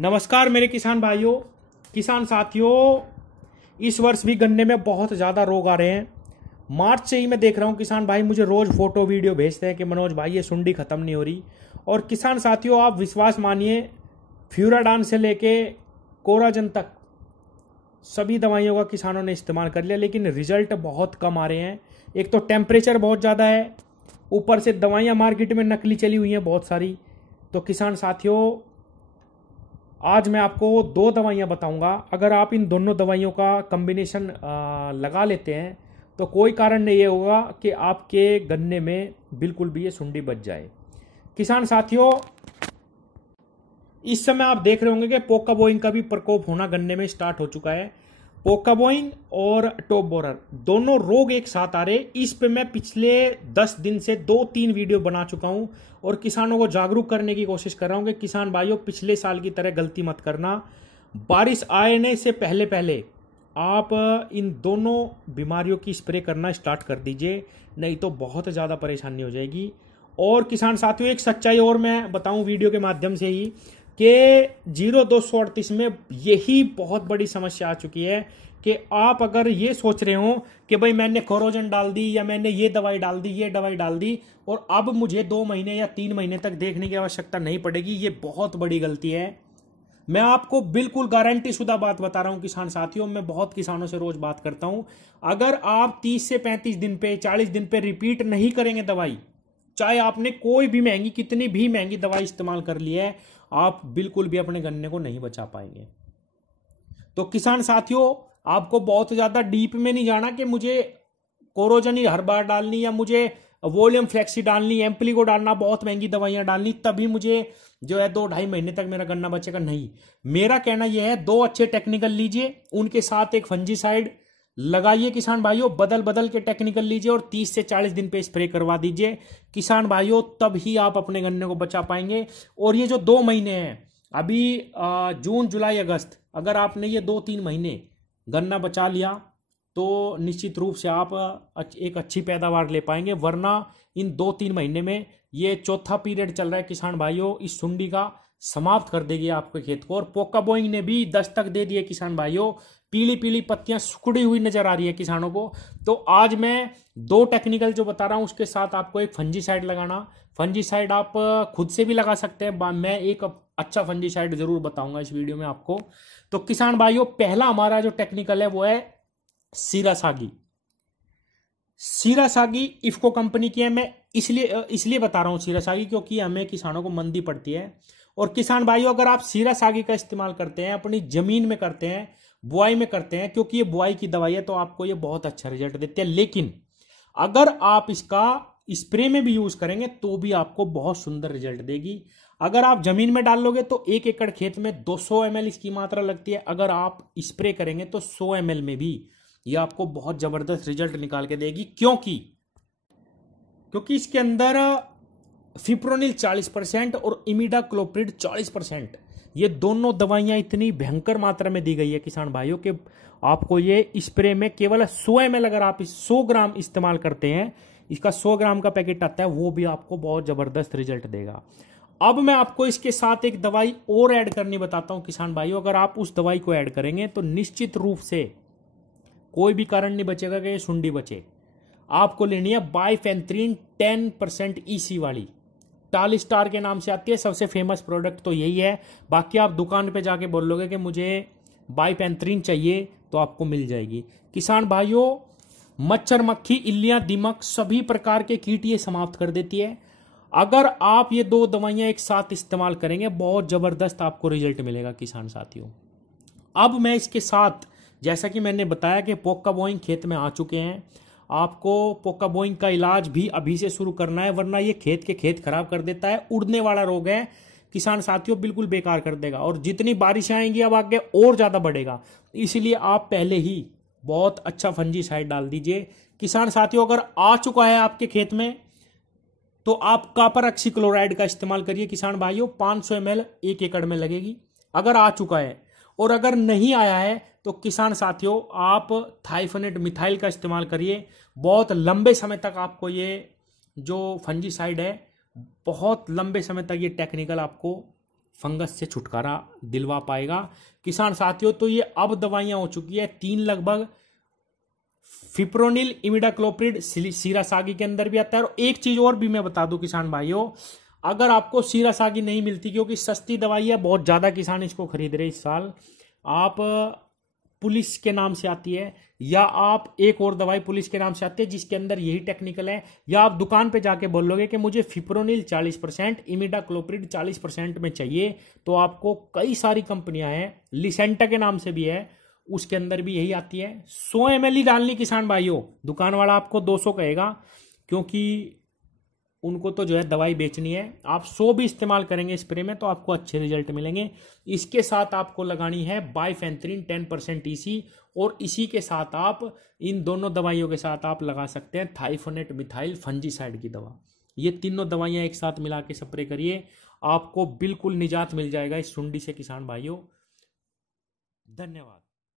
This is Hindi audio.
नमस्कार मेरे किसान भाइयों, किसान साथियों। इस वर्ष भी गन्ने में बहुत ज़्यादा रोग आ रहे हैं। मार्च से ही मैं देख रहा हूँ किसान भाई मुझे रोज़ फोटो वीडियो भेजते हैं कि मनोज भाई ये सुंडी ख़त्म नहीं हो रही। और किसान साथियों, आप विश्वास मानिए, फ्यूराडान से लेके कोराजन तक सभी दवाइयों का किसानों ने इस्तेमाल कर लिया, लेकिन रिजल्ट बहुत कम आ रहे हैं। एक तो टेम्परेचर बहुत ज़्यादा है, ऊपर से दवाइयाँ मार्केट में नकली चली हुई हैं बहुत सारी। तो किसान साथियों, आज मैं आपको दो दवाइयाँ बताऊंगा। अगर आप इन दोनों दवाइयों का कॉम्बिनेशन लगा लेते हैं तो कोई कारण नहीं होगा कि आपके गन्ने में बिल्कुल भी ये सुंडी बच जाए। किसान साथियों, इस समय आप देख रहे होंगे कि पोका बोइंग का भी प्रकोप होना गन्ने में स्टार्ट हो चुका है। पोका बोइंग और टॉप बोरर दोनों रोग एक साथ आ रहे। इस पे मैं पिछले 10 दिन से 2-3 वीडियो बना चुका हूं और किसानों को जागरूक करने की कोशिश कर रहा हूं कि किसान भाइयों, पिछले साल की तरह गलती मत करना। बारिश आने से पहले पहले आप इन दोनों बीमारियों की स्प्रे करना स्टार्ट कर दीजिए, नहीं तो बहुत ज़्यादा परेशानी हो जाएगी। और किसान साथियों, एक सच्चाई और मैं बताऊं वीडियो के माध्यम से ही कि 0238 में यही बहुत बड़ी समस्या आ चुकी है कि आप अगर ये सोच रहे हो कि भाई मैंने कोरोजन डाल दी या मैंने ये दवाई डाल दी, ये दवाई डाल दी और अब मुझे 2 महीने या 3 महीने तक देखने की आवश्यकता नहीं पड़ेगी, ये बहुत बड़ी गलती है। मैं आपको बिल्कुल गारंटी शुदा बात बता रहा हूं किसान साथियों, मैं बहुत किसानों से रोज बात करता हूं। अगर आप 30 से 35 दिन पे, 40 दिन पे रिपीट नहीं करेंगे दवाई, चाहे आपने कोई भी महंगी, कितनी भी महंगी दवाई इस्तेमाल कर ली है, आप बिल्कुल भी अपने गन्ने को नहीं बचा पाएंगे। तो किसान साथियों, आपको बहुत ज्यादा डीप में नहीं जाना कि मुझे कोरोजन ही हर बार डालनी या मुझे वॉल्यूम फ्लेक्सी डालनी, एम्पली को डालना, बहुत महंगी दवाइयां डालनी, तभी मुझे जो है 2-2.5 महीने तक मेरा गन्ना बचेगा। नहीं, मेरा कहना यह है, 2 अच्छे टेक्निकल लीजिए, उनके साथ एक फंजीसाइड लगाइए किसान भाइयों, बदल बदल के टेक्निकल लीजिए और 30 से 40 दिन पे स्प्रे करवा दीजिए किसान भाइयों, तब ही आप अपने गन्ने को बचा पाएंगे। और ये जो 2 महीने हैं अभी, जून जुलाई अगस्त, अगर आपने ये 2-3 महीने गन्ना बचा लिया तो निश्चित रूप से आप एक अच्छी पैदावार ले पाएंगे। वरना इन 2-3 महीने में ये चौथा पीरियड चल रहा है किसान भाइयों, इस सुंडी का समाप्त कर देगी आपके खेत को। और पोका बोइंग ने भी दस्तक दे दिए किसान भाइयों, पीली पीली पत्तियां सुखड़ी हुई नजर आ रही है किसानों को। तो आज मैं 2 टेक्निकल जो बता रहा हूं, उसके साथ आपको एक फंजीसाइड लगाना। फंजीसाइड आप खुद से भी लगा सकते हैं, मैं एक अच्छा फंजीसाइड जरूर बताऊंगा इस वीडियो में आपको। तो किसान भाइयों, पहला हमारा जो टेक्निकल है वो है सीरासागी। सीरासागी इफ्को कंपनी की है। मैं इसलिए बता रहा हूं सीरासागी, क्योंकि हमें किसानों को मंदी पड़ती है। और किसान भाइयों, अगर आप सीरासागी का इस्तेमाल करते हैं, अपनी जमीन में करते हैं, बुआई में करते हैं, क्योंकि ये बुआई की दवाई है, तो आपको ये बहुत अच्छा रिजल्ट देते हैं। लेकिन अगर आप इसका स्प्रे में भी यूज करेंगे तो भी आपको बहुत सुंदर रिजल्ट देगी। अगर आप जमीन में डाल लोगे तो 1 एकड़ खेत में 200 ml इसकी मात्रा लगती है। अगर आप स्प्रे करेंगे तो 100 ml में भी ये आपको बहुत जबरदस्त रिजल्ट निकाल के देगी। क्योंकि इसके अंदर फिप्रोनिल 40% और इमिडाक्लोप्रिड 40%, ये दोनों दवाइयां इतनी भयंकर मात्रा में दी गई है किसान भाइयों कि आपको ये स्प्रे में केवल 100 ml, अगर आप 100 ग्राम इस्तेमाल करते हैं, इसका 100 ग्राम का पैकेट आता है, वो भी आपको बहुत जबरदस्त रिजल्ट देगा। अब मैं आपको इसके साथ एक दवाई और ऐड करनी बताता हूं किसान भाइयों। अगर आप उस दवाई को ऐड करेंगे तो निश्चित रूप से कोई भी कारण नहीं बचेगा कि ये सुंडी बचे। आपको लेनी है बाइफेंथ्रीन 10% EC वाली, टाल स्टार के नाम से आती है। सबसे फेमस प्रोडक्ट तो यही है। बाकी आप दुकान पे जाके बोलोगे कि मुझे बाइफेंथ्रीन चाहिए तो आपको मिल जाएगी। किसान भाइयों, मच्छर, मक्खी, इल्लियां, दीमक, सभी प्रकार के कीट ये समाप्त कर देती है। अगर आप ये 2 दवाइयां एक साथ इस्तेमाल करेंगे, बहुत जबरदस्त आपको रिजल्ट मिलेगा किसान साथियों। अब मैं इसके साथ, जैसा कि मैंने बताया कि पोका बोइंग खेत में आ चुके हैं, आपको पोका बोइंग का इलाज भी अभी से शुरू करना है, वरना ये खेत के खेत खराब कर देता है। उड़ने वाला रोग है किसान साथियों, बिल्कुल बेकार कर देगा और जितनी बारिश आएंगी अब आगे और ज्यादा बढ़ेगा। इसलिए आप पहले ही बहुत अच्छा फंजीसाइड डाल दीजिए किसान साथियों। अगर आ चुका है आपके खेत में तो आप कॉपर ऑक्सीक्लोराइड का इस्तेमाल करिए किसान भाइयों, 500 ml 1 एकड़ में लगेगी अगर आ चुका है। और अगर नहीं आया है तो किसान साथियों, आप थाइफनेट मिथाइल का इस्तेमाल करिए। बहुत लंबे समय तक आपको ये जो फंजीसाइड है, बहुत लंबे समय तक ये टेक्निकल आपको फंगस से छुटकारा दिलवा पाएगा। किसान साथियों, तो ये अब दवाइयां हो चुकी है 3 लगभग। फिप्रोनिल, इमिडाक्लोप्रिड सीरासागी के अंदर भी आता है। और एक चीज और भी मैं बता दूं किसान भाइयों, अगर आपको सीरासागी नहीं मिलती, क्योंकि सस्ती दवाई है, बहुत ज्यादा किसान इसको खरीद रहे इस साल, आप पुलिस के नाम से आती है, या आप एक और दवाई पुलिस के नाम से आती है जिसके अंदर यही टेक्निकल है, या आप दुकान पे जाके बोलोगे कि मुझे फिप्रोनिल 40%, इमिडाक्लोप्रिड 40% में चाहिए, तो आपको कई सारी कंपनियां हैं, लिसेंटा के नाम से भी है, उसके अंदर भी यही आती है। 100 ml ही डालनी किसान भाइयों, दुकान वाला आपको 200 कहेगा, क्योंकि उनको तो जो है दवाई बेचनी है। आप 100 भी इस्तेमाल करेंगे स्प्रे में तो आपको अच्छे रिजल्ट मिलेंगे। इसके साथ आपको लगानी है बाइफेंथ्रिन 10% EC, और इसी के साथ आप इन दोनों दवाइयों के साथ आप लगा सकते हैं थाइफोनेट मिथाइल फंजीसाइड की दवा। ये तीनों दवाइयां एक साथ मिला के स्प्रे करिए, आपको बिल्कुल निजात मिल जाएगा इस सुंडी से किसान भाइयों। धन्यवाद।